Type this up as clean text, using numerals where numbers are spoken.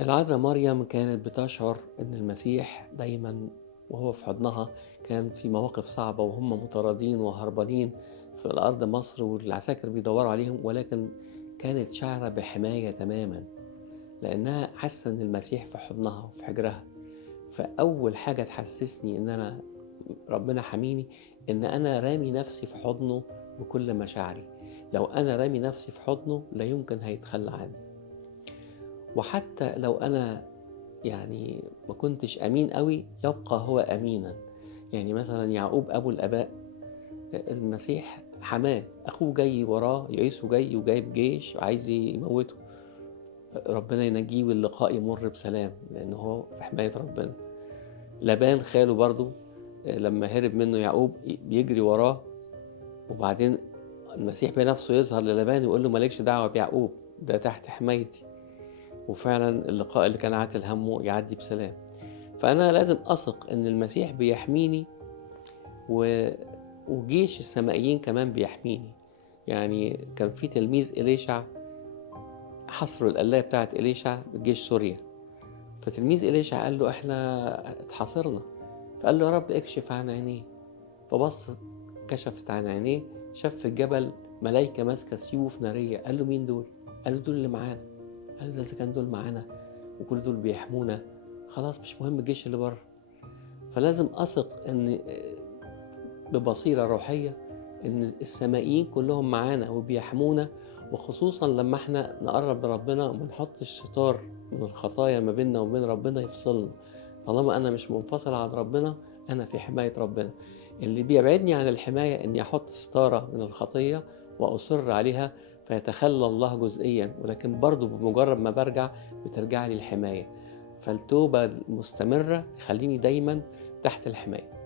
العذراء مريم كانت بتشعر إن المسيح دايما وهو في حضنها كان في مواقف صعبة وهم مطاردين وهربانين في الأرض مصر والعساكر بيدوروا عليهم، ولكن كانت شاعرة بحماية تماما لأنها حاسة إن المسيح في حضنها وفي حجرها. فأول حاجة تحسسني إن أنا ربنا حميني إن أنا رامي نفسي في حضنه بكل مشاعري. لو أنا رامي نفسي في حضنه لا يمكن هيتخلى عني. وحتى لو أنا يعني ما كنتش أمين قوي يبقى هو أمينا. يعني مثلا يعقوب أبو الآباء، المسيح حماه، أخوه جاي وراه، يعيسو جاي وجايب جيش عايز يموته، ربنا ينجيه واللقاء يمر بسلام لأنه هو في حماية ربنا. لابان خاله برضو لما هرب منه يعقوب بيجري وراه، وبعدين المسيح بنفسه يظهر للابان ويقول له مالكش دعوة بيعقوب، ده تحت حمايتي. وفعلا اللقاء اللي كان عاتل همه يعدي بسلام. فأنا لازم أثق إن المسيح بيحميني وجيش السمائيين كمان بيحميني. يعني كان في تلميذ إليشع حصروا القلاية بتاعت إليشع بجيش سوريا، فتلميذ إليشع قال له إحنا اتحاصرنا، فقال له يا رب اكشف عن عينيه. فبص كشفت عن عينيه، شاف في الجبل ملايكة ماسكة سيوف نارية. قال له مين دول؟ قال له دول اللي معانا. قال له ده إذا كان دول معانا وكل دول بيحمونا خلاص مش مهم الجيش اللي بره. فلازم أثق إن ببصيرة روحية إن السمائيين كلهم معانا وبيحمونا، وخصوصا لما احنا نقرب لربنا وما نحطش ستار من الخطايا ما بيننا وبين ربنا يفصلنا. طالما أنا مش منفصل عن ربنا أنا في حماية ربنا. اللي بيبعدني عن الحماية إني أحط ستارة من الخطية وأصر عليها فيتخلى الله جزئيا، ولكن برضو بمجرد ما برجع بترجع لي الحماية. فالتوبة المستمرة تخليني دايما تحت الحماية.